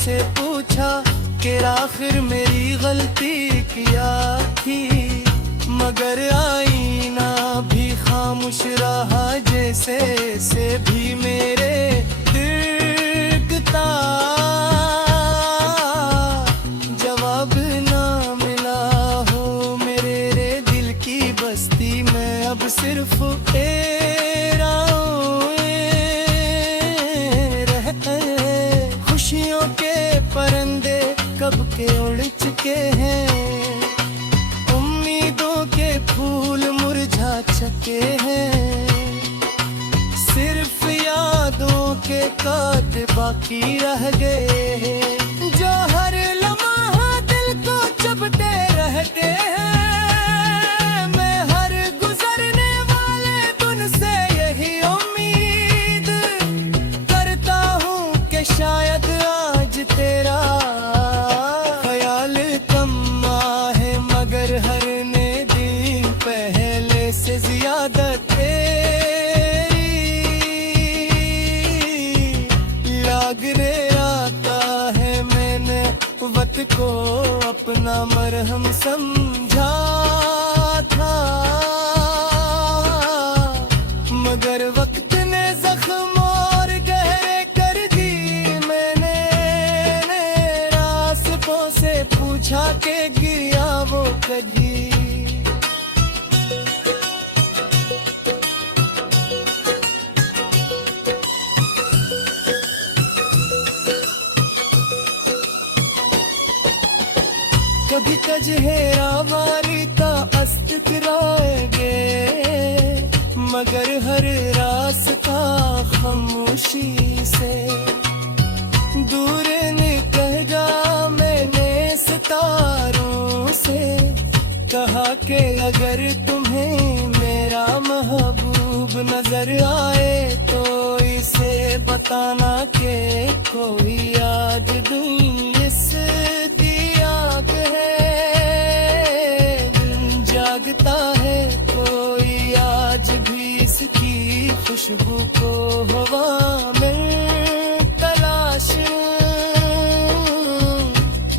से पूछा कि आखिर मेरी गलती क्या थी, मगर आईना भी खामोश रहा, जैसे से भी मेरे दिखता जवाब ना मिला हो मेरे रे दिल की बस्ती में। अब सिर्फ खुशियों के परिंदे कब के उड़ चुके हैं, उम्मीदों के फूल मुरझा चुके हैं, सिर्फ यादों के कांटे बाकी रह गए हैं, जो हर लम्हा दिल को चुभते रहते हैं। मैं हर गुजरने वाले दिन से यही उम्मीद करता हूँ कि शायद आज तेरा ख्याल कम आए, मगर हर ने दिन पहले से ज्यादा तेरी लाग रे आता है। मैंने वक्त को अपना मरहम समझा था, मगर वक्त ने जख्म और गहरे कर दी। मैंने रास्तों से पूछा के गिया वो कभी, कभी कजहेरा वारीता अस्तिराएंगे, मगर हर रास्ता खामोशी से दूर निकलेगा। मैंने सितारों से कहा कि अगर तुम्हें मेरा महबूब नजर आए तो इसे बताना कि कोई याद दूं इस जागता है कोई आज भी इसकी खुशबू को हवा में तलाश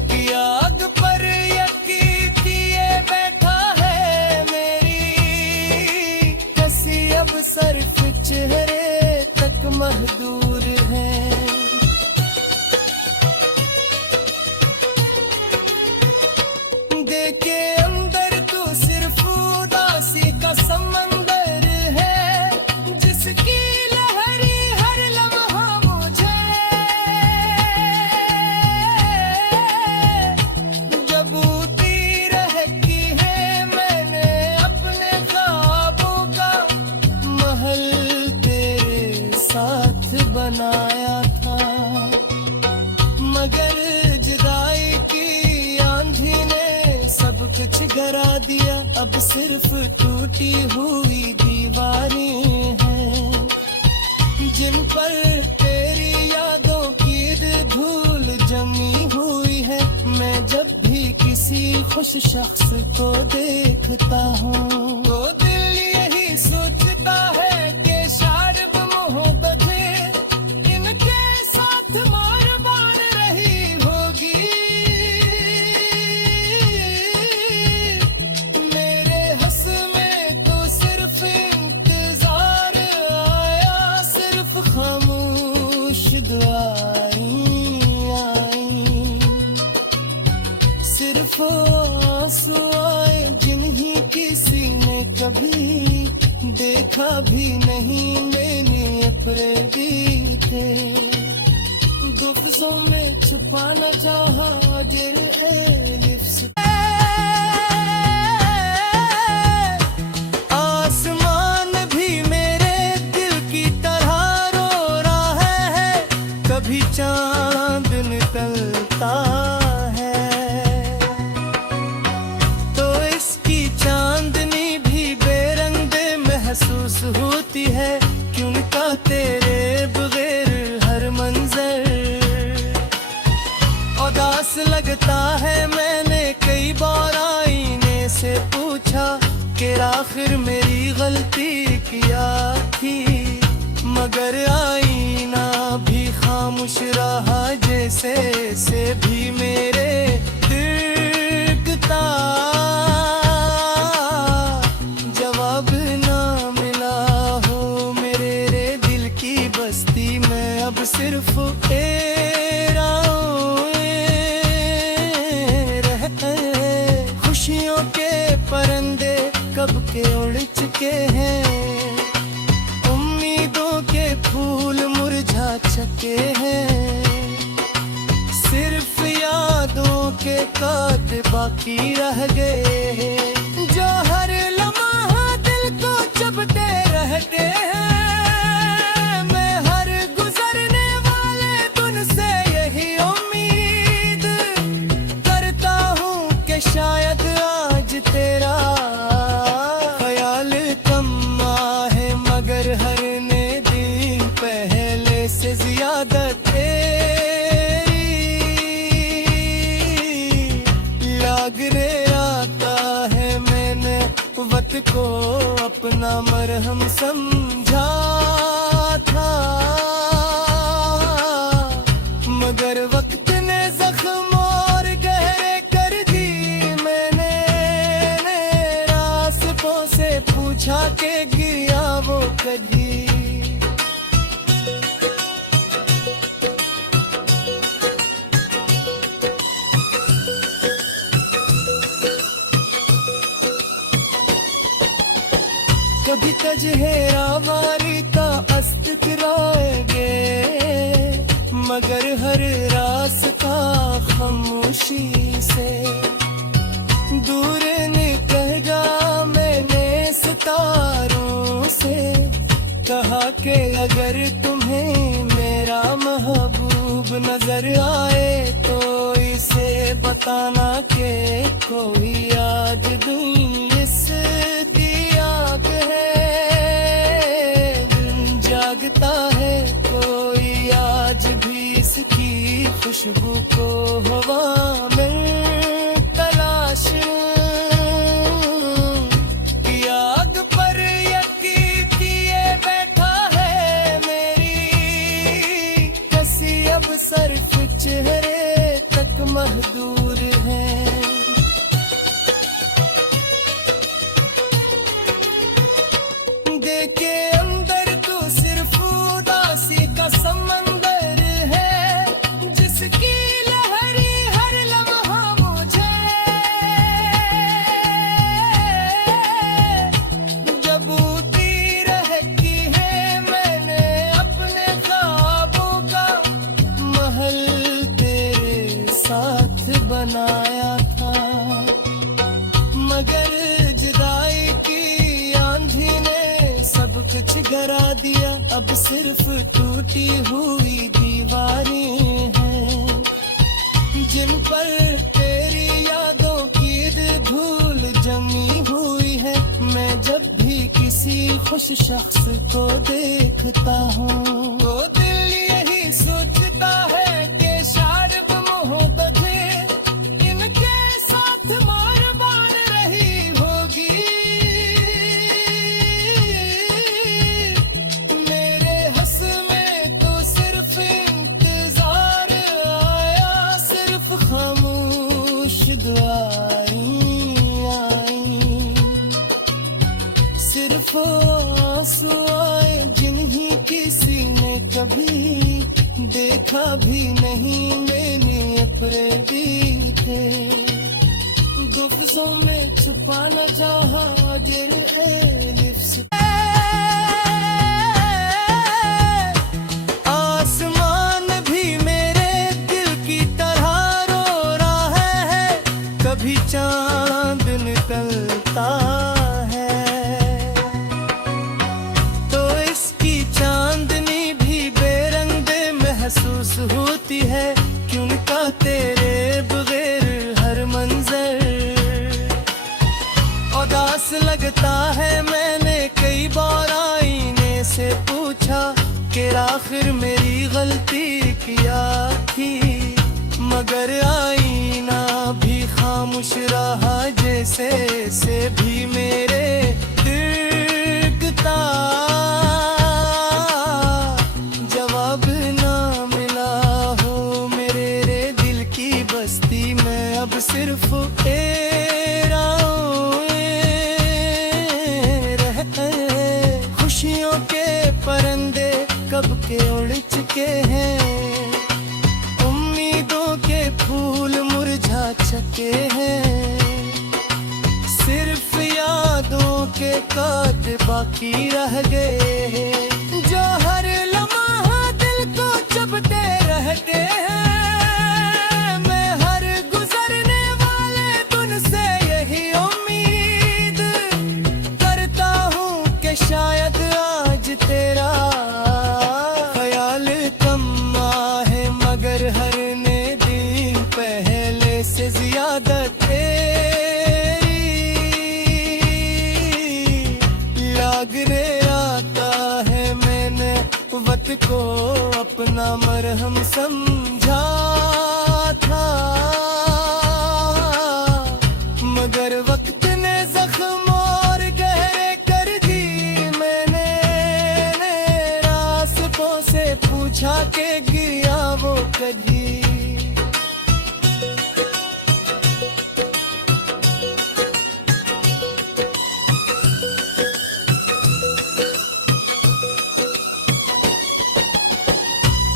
की आग पर यकीन किए बैठा है। मेरी कसी अब सिर्फ चेहरे तक महदूर है। देखे समंदर है जिसकी लहरी हर लम्हा मुझे जबूती रहती है। मैंने अपने ख्वाबों का महल तेरे साथ बनाया था, मगर जुदाई की आंधी ने सब कुछ गिरा दिया। अब सिर्फ टूटी हुई दीवारें हैं जिन पर तेरी यादों की धूल जमी हुई है। मैं जब भी किसी खुश शख्स को देखता हूँ तो दिल यही सोचता है कि शायद मोहब्बत इनके साथ मेहरबान रही होगी। सिर्फ आंसू आए जिन्हीं किसी ने कभी देखा भी नहीं। मैंने अपने बीते लफ्जों में छुपाना चाहा तेरे लिप्स। आसमान भी मेरे दिल की तरह रो रहा है, कभी चांद निकलता होती है। क्यों का तेरे बगैर हर मंजर उदास लगता है। मैंने कई बार आईने से पूछा कि आखिर मेरी गलती क्या थी, मगर आईना भी खामोश खामोश रहा जैसे से भी मेरे दिखता जवाब ना मिला हो मेरे रे दिल की बस्ती में अब सिर्फ तेरा रह खुशियों के परिंदे कब के उड़ चुके हैं उम्मीदों के फूल मुरझा चुके हैं सिर्फ यादों के कांटे बाकी रह गए हैं जो हर लम्हा दिल को चुभते रहते हैं मैं हर गुजरने वाले दिन से यही उम्मीद करता हूँ कि शायद आज तेरा ख्याल कम आहे मगर हर ने दिन पहले से ज्यादा तेरी लाग रे आता है मैंने वक्त को अपना मरहम समझा था मगर वक्त ने जख्म और गहरे कर दी मैंने रास्तों से पूछा के गया वो कभी कभी तजहेरा वारिता अस्तिक राएंगे मगर हर रास्ता खामोशी से दूर निकलगा मैंने सितारों से कहा कि अगर तुम्हें मेरा महबूब नजर आए तो इसे बताना कि कोई आज दूर इस दियाग है दिन जागता है कोई आज भी इसकी खुशबू को हवा में तलाश की आग पर यकीन किए बैठा है मेरी कसी अब सिर्फ चेहरे तक महदूर है देखे अंदर तू सिर्फ उदासी का समंदर है जिसकी लहरी हर लम्हा मुझे जब उती रहती है मैंने अपने ख्वाबों का महल तेरे साथ बनाया था मगर जुदाई की आंधी ने सब कुछ गिरा दिया अब सिर्फ टूटी हुई दीवारें हैं जिन पर तेरी यादों की धूल जमी हुई है मैं जब भी किसी खुश शख्स को देखता हूँ तो दिल यही सोचता है कि शायद मोहब्बत इनके साथ मारबान रही होगी मेरे हंस में तो सिर्फ इंतजार आया सिर्फ खामोश दुआएं आई सिर्फ आंसू आए जिन्हीं किसी ने कभी देखा भी नहीं मैंने अपने भी थे गुफ्तों में छुपाना चाहा जिर लिप्स आसमान भी मेरे दिल की तरह रो रहा है कभी चांद निकलता है तो इसकी चांदनी भी बेरंग महसूस होती है क्यों का तेरे बगैर हर मंजर उदास लगता है मैंने कई बार आईने से पूछा कि आखिर मेरी गलती क्या थी मगर आईना भी खामोश रहा जैसे से भी मेरे दिखता जवाब ना मिला सिर्फ रह गए। खुशियों के परंदे कब के उड़ चुके हैं, उम्मीदों के फूल मुरझा चुके हैं, सिर्फ यादों के कांटे बाकी रह गए हैं, जो हर लम्हा दिल को चुभते रहते हैं। मैं हर गुजरने वाले दिन से यही उम्मीद करता हूँ कि शायद आज तेरा ख्याल कम आए, मगर हर ने दिन पहले से ज्यादा लाग आता है। मैंने वक्त को अपना मरहम समझा था, मगर वक्त ने जख्म और गहरे कर दी। मैंने रास्तों से पूछा के गया वो कभी,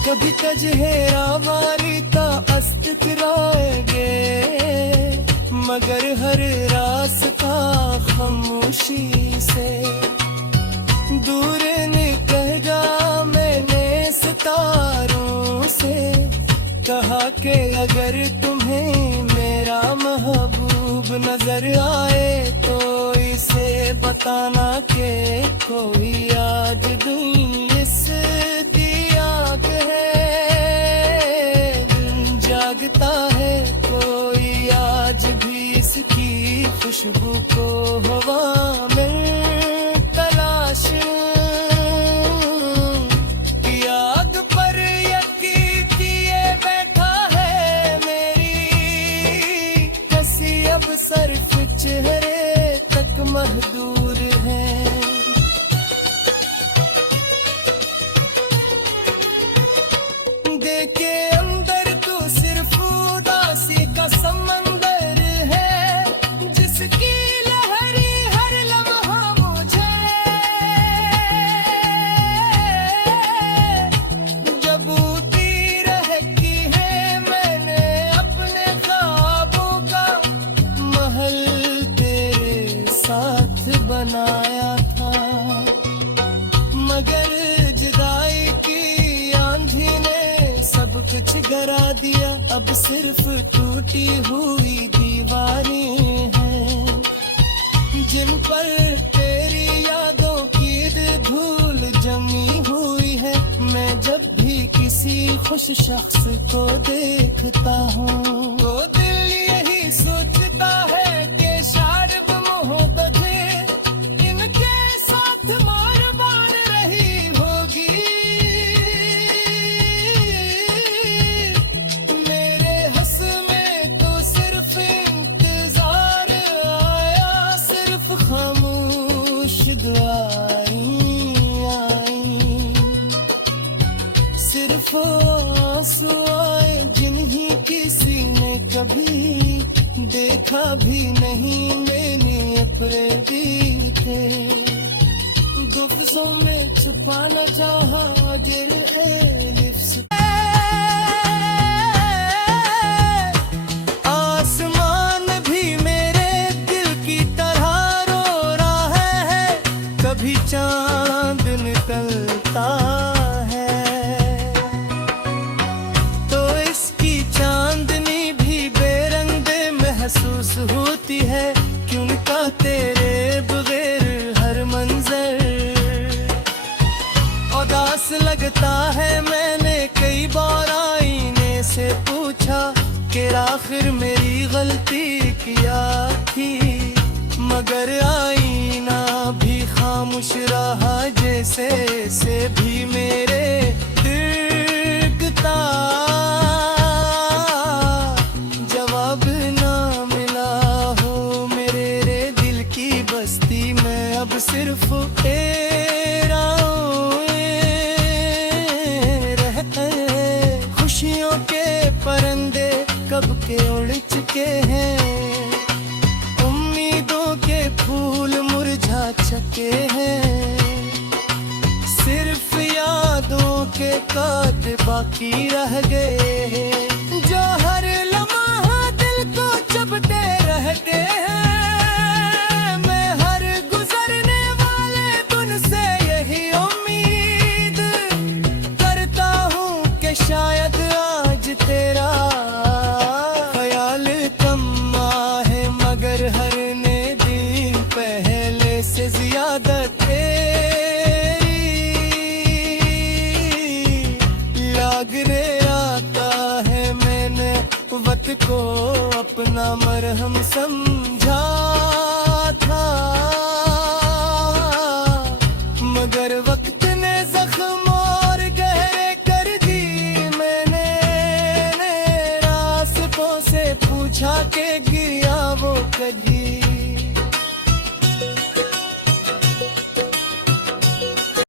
कभी कजहेरा वारीता अस्तिराएंगे, मगर हर रास्ता खामोशी से दूर निकलेगा। मैंने सितारों से कहा कि अगर तुम्हें मेरा महबूब नजर आए तो इसे बताना कि कोई आज दूर इस जागता है, कोई आज भी इसकी खुशबू को हवा में तलाश की आग पर यकीन किए बैठा है। मेरी कसी अब सिर्फ चेहरे तक महदूर है। देखे समंदर है जिसकी लहरी हर लम्हा मुझे जबूती रहती है। मैंने अपने ख्वाबों का महल तेरे साथ बनाया था, मगर जुदाई की आंधी ने सब कुछ गिरा दिया। अब सिर्फ टूटी हुई दीवारें हैं जिन पर तेरी यादों की धूल जमी हुई है। मैं जब भी किसी खुश शख्स को देखता हूँ तो दिल यही सोचता है कि शायद मोहब्बत इनके साथ मारबान रही होगी। सिर्फ आंसू आए जिन्हीं किसी ने कभी देखा भी नहीं। मैंने अपने दिल थे लफ्जों में छुपाना चाहा दिल लिप्स। आसमान भी मेरे दिल की तरह रो रहा है, कभी चांद निकलता होती है। क्यों का तेरे बगैर हर मंजर उदास लगता है। मैंने कई बार आईने से पूछा कि आखिर मेरी गलती क्या थी, मगर आईना भी खामोश रहा जैसे से भी मेरे दिखता। जवाब ना मिला हो मेरे दिल की बस्ती में, अब सिर्फ रह गए। खुशियों के परंदे कब के उड़ चुके हैं, बाकी रह गए, जो हर लम्हा दिल को चुभते रहते हैं। मैं हर गुजरने वाले दिन से यही उम्मीद करता हूँ कि शायद आज तेरा ख्याल कम है, मगर हर ने दिन पहले से ज्यादा तेरी लाग रे आता है। मैंने वक्त को अपना मरहम समझा था, मगर वक्त ने जख्म और गहरे कर दी। मैंने रास्तों से पूछा के गया वो कभी